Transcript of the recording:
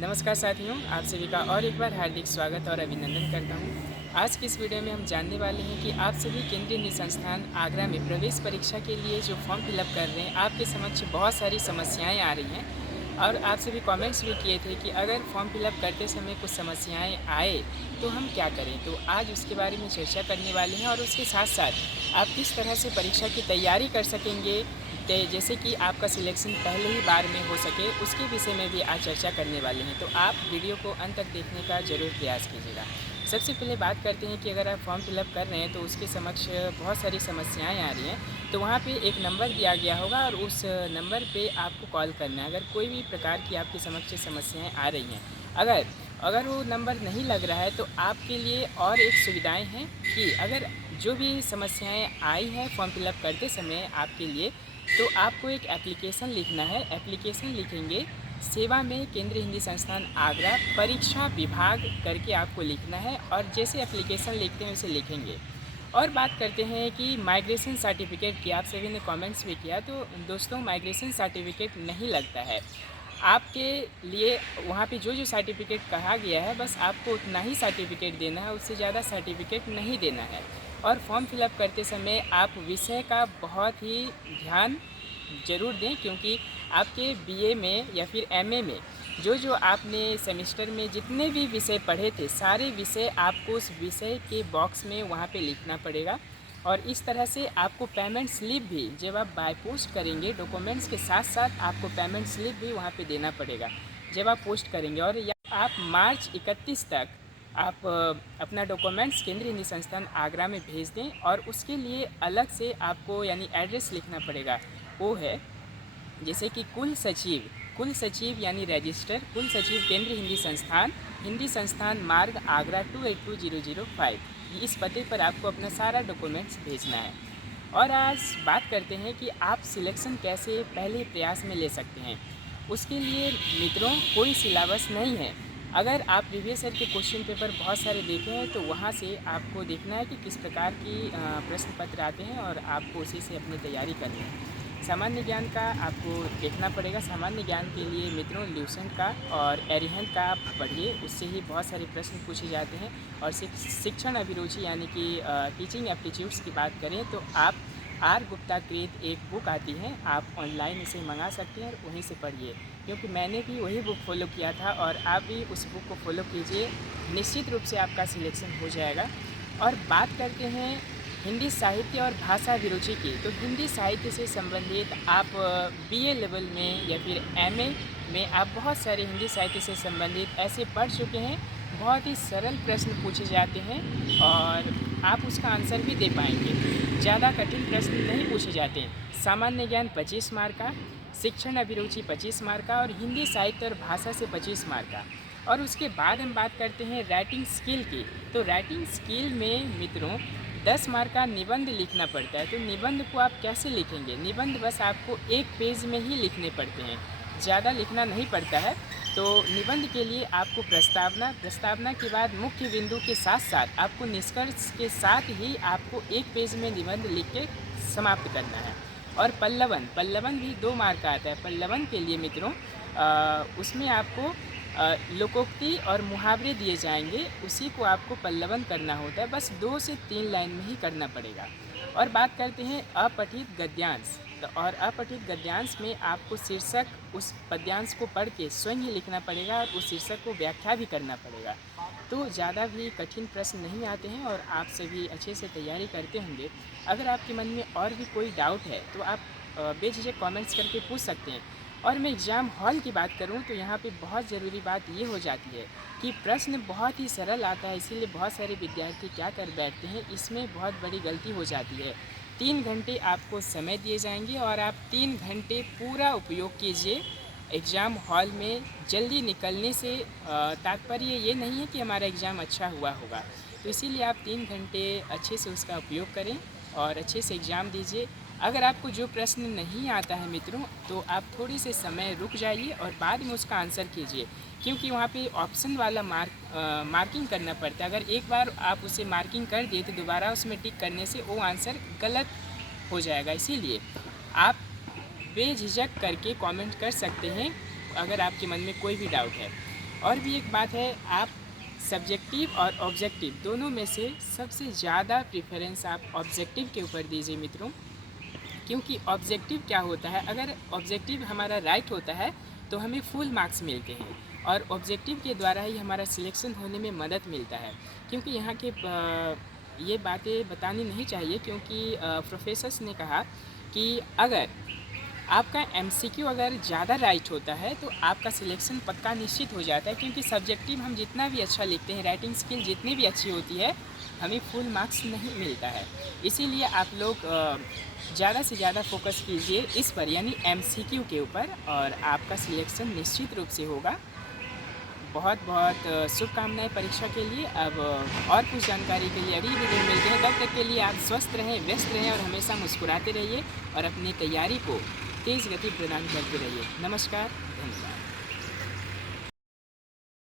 नमस्कार साथियों, आप सभी का और एक बार हार्दिक स्वागत और अभिनंदन करता हूं। आज की इस वीडियो में हम जानने वाले हैं कि आप सभी केंद्रीय निधि संस्थान आगरा में प्रवेश परीक्षा के लिए जो फॉर्म फिलअप कर रहे हैं, आपके समक्ष बहुत सारी समस्याएं आ रही हैं और आप सभी कमेंट्स भी किए थे कि अगर फॉर्म फिलअप करते समय कुछ समस्याएं आए तो हम क्या करें। तो आज उसके बारे में चर्चा करने वाले हैं और उसके साथ साथ आप किस तरह से परीक्षा की तैयारी कर सकेंगे, जैसे कि आपका सिलेक्शन पहले ही बार में हो सके, उसके विषय में भी आज चर्चा करने वाले हैं। तो आप वीडियो को अंत तक देखने का ज़रूर प्रयास कीजिएगा। सबसे पहले बात करते हैं कि अगर आप फॉर्म फिलअप कर रहे हैं तो उसके समक्ष बहुत सारी समस्याएं आ रही हैं। तो वहाँ पे एक नंबर दिया गया होगा और उस नंबर पे आपको कॉल करना है अगर कोई भी प्रकार की आपके समक्ष समस्याएं आ रही हैं। अगर अगर वो नंबर नहीं लग रहा है तो आपके लिए और एक सुविधाएं हैं कि अगर जो भी समस्याएं आई हैं फॉर्म फिलअप करते समय आपके लिए, तो आपको एक एप्लीकेशन लिखना है। एप्लीकेशन लिखेंगे सेवा में केंद्रीय हिंदी संस्थान आगरा परीक्षा विभाग करके आपको लिखना है और जैसे एप्लीकेशन लिखते हैं उसे लिखेंगे। और बात करते हैं कि माइग्रेशन सर्टिफिकेट की, आप सभी ने कमेंट्स भी किया। तो दोस्तों, माइग्रेशन सर्टिफिकेट नहीं लगता है आपके लिए। वहाँ पे जो जो सर्टिफिकेट कहा गया है बस आपको उतना ही सर्टिफिकेट देना है, उससे ज़्यादा सर्टिफिकेट नहीं देना है। और फॉर्म फिलअप करते समय आप विषय का बहुत ही ध्यान ज़रूर दें, क्योंकि आपके बीए में या फिर एमए में जो जो आपने सेमेस्टर में जितने भी विषय पढ़े थे, सारे विषय आपको उस विषय के बॉक्स में वहाँ पे लिखना पड़ेगा। और इस तरह से आपको पेमेंट स्लिप भी जब आप बाय पोस्ट करेंगे, डॉक्यूमेंट्स के साथ साथ आपको पेमेंट स्लिप भी वहाँ पे देना पड़ेगा जब आप पोस्ट करेंगे। और या आप मार्च 31 तक आप अपना डॉक्यूमेंट्स केंद्रीय निधि संस्थान आगरा में भेज दें। और उसके लिए अलग से आपको यानी एड्रेस लिखना पड़ेगा। वो है जैसे कि कुल सचिव यानी रजिस्टर कुल सचिव केंद्रीय हिंदी संस्थान मार्ग आगरा 282005, इस पते पर आपको अपना सारा डॉक्यूमेंट्स भेजना है। और आज बात करते हैं कि आप सिलेक्शन कैसे पहले प्रयास में ले सकते हैं। उसके लिए मित्रों कोई सिलेबस नहीं है। अगर आप प्रीवियस ईयर के क्वेश्चन पेपर बहुत सारे देखे हैं तो वहाँ से आपको देखना है कि किस प्रकार की प्रश्न पत्र आते हैं और आपको उसी से अपनी तैयारी करनी है। सामान्य ज्ञान का आपको देखना पड़ेगा। सामान्य ज्ञान के लिए मित्रों ल्यूसेंट का और एरिहंत का आप पढ़िए, उससे ही बहुत सारे प्रश्न पूछे जाते हैं। और शिक्षण अभिरुचि यानी कि टीचिंग एप्टीट्यूड्स की बात करें तो आप आर गुप्ता कृत एक बुक आती है, आप ऑनलाइन इसे मंगा सकते हैं और वहीं से पढ़िए, क्योंकि मैंने भी वही बुक फॉलो किया था और आप भी उस बुक को फॉलो कीजिए, निश्चित रूप से आपका सिलेक्शन हो जाएगा। और बात करते हैं हिंदी साहित्य और भाषा अभिरुचि की, तो हिंदी साहित्य से संबंधित आप बीए लेवल में या फिर एमए में आप बहुत सारे हिंदी साहित्य से संबंधित ऐसे पढ़ चुके हैं। बहुत ही सरल प्रश्न पूछे जाते हैं और आप उसका आंसर भी दे पाएंगे। ज़्यादा कठिन प्रश्न नहीं पूछे जाते हैं। सामान्य ज्ञान 25 मार्क का, शिक्षण अभिरुचि 25 मार्क का और हिंदी साहित्य और भाषा से 25 मार्क का। और उसके बाद हम बात करते हैं राइटिंग स्किल की। तो राइटिंग स्किल में मित्रों 10 मार्क का निबंध लिखना पड़ता है। तो निबंध को आप कैसे लिखेंगे? निबंध बस आपको एक पेज में ही लिखने पड़ते हैं, ज़्यादा लिखना नहीं पड़ता है। तो निबंध के लिए आपको प्रस्तावना के बाद मुख्य बिंदु के साथ साथ आपको निष्कर्ष के साथ ही आपको एक पेज में निबंध लिख के समाप्त करना है। और पल्लवन भी 2 मार्क का आता है। पल्लवन के लिए मित्रों उसमें आपको लोकोक्ति और मुहावरे दिए जाएंगे, उसी को आपको पल्लवन करना होता है। बस 2 से 3 लाइन में ही करना पड़ेगा। और बात करते हैं अपठित गद्यांश। तो और अपठित गद्यांश में आपको शीर्षक उस पद्यांश को पढ़ के स्वयं ही लिखना पड़ेगा और उस शीर्षक को व्याख्या भी करना पड़ेगा। तो ज़्यादा भी कठिन प्रश्न नहीं आते हैं और आप सभी अच्छे से तैयारी करते होंगे। अगर आपके मन में और भी कोई डाउट है तो आप बेझिझक कमेंट्स करके पूछ सकते हैं। और मैं एग्ज़ाम हॉल की बात करूं तो यहाँ पे बहुत ज़रूरी बात ये हो जाती है कि प्रश्न बहुत ही सरल आता है, इसीलिए बहुत सारे विद्यार्थी क्या कर बैठते हैं, इसमें बहुत बड़ी गलती हो जाती है। 3 घंटे आपको समय दिए जाएंगे और आप 3 घंटे पूरा उपयोग कीजिए एग्ज़ाम हॉल में। जल्दी निकलने से तात्पर्य ये नहीं है कि हमारा एग्ज़ाम अच्छा हुआ होगा। तो इसीलिए आप 3 घंटे अच्छे से उसका उपयोग करें और अच्छे से एग्ज़ाम दीजिए। अगर आपको जो प्रश्न नहीं आता है मित्रों तो आप थोड़ी से समय रुक जाइए और बाद में उसका आंसर कीजिए, क्योंकि वहाँ पे ऑप्शन वाला मार्किंग करना पड़ता है। अगर एक बार आप उसे मार्किंग कर दिए तो दोबारा उसमें टिक करने से वो आंसर गलत हो जाएगा। इसीलिए आप बेझिझक करके कमेंट कर सकते हैं अगर आपके मन में कोई भी डाउट है। और भी एक बात है, आप सब्जेक्टिव और ऑब्जेक्टिव दोनों में से सबसे ज़्यादा प्रेफरेंस आप ऑब्जेक्टिव के ऊपर दीजिए मित्रों। क्योंकि ऑब्जेक्टिव क्या होता है, अगर ऑब्जेक्टिव हमारा राइट होता है तो हमें फुल मार्क्स मिलते हैं और ऑब्जेक्टिव के द्वारा ही हमारा सिलेक्शन होने में मदद मिलता है। क्योंकि यहाँ के ये बातें बतानी नहीं चाहिए, क्योंकि प्रोफेसर्स ने कहा कि अगर आपका एमसीक्यू अगर ज़्यादा राइट होता है तो आपका सिलेक्शन पक्का निश्चित हो जाता है। क्योंकि सब्जेक्टिव हम जितना भी अच्छा लिखते हैं, राइटिंग स्किल जितनी भी अच्छी होती है, हमें फुल मार्क्स नहीं मिलता है। इसीलिए आप लोग ज़्यादा से ज़्यादा फोकस कीजिए इस पर, यानी एमसीक्यू के ऊपर, और आपका सिलेक्शन निश्चित रूप से होगा। बहुत बहुत शुभकामनाएं परीक्षा के लिए। अब और कुछ जानकारी के लिए अगली वीडियो में मिलते हैं। तब तक के लिए आप स्वस्थ रहें, व्यस्त रहें और हमेशा मुस्कुराते रहिए और अपनी तैयारी को तेज़ गति प्रदान करते रहिए। नमस्कार।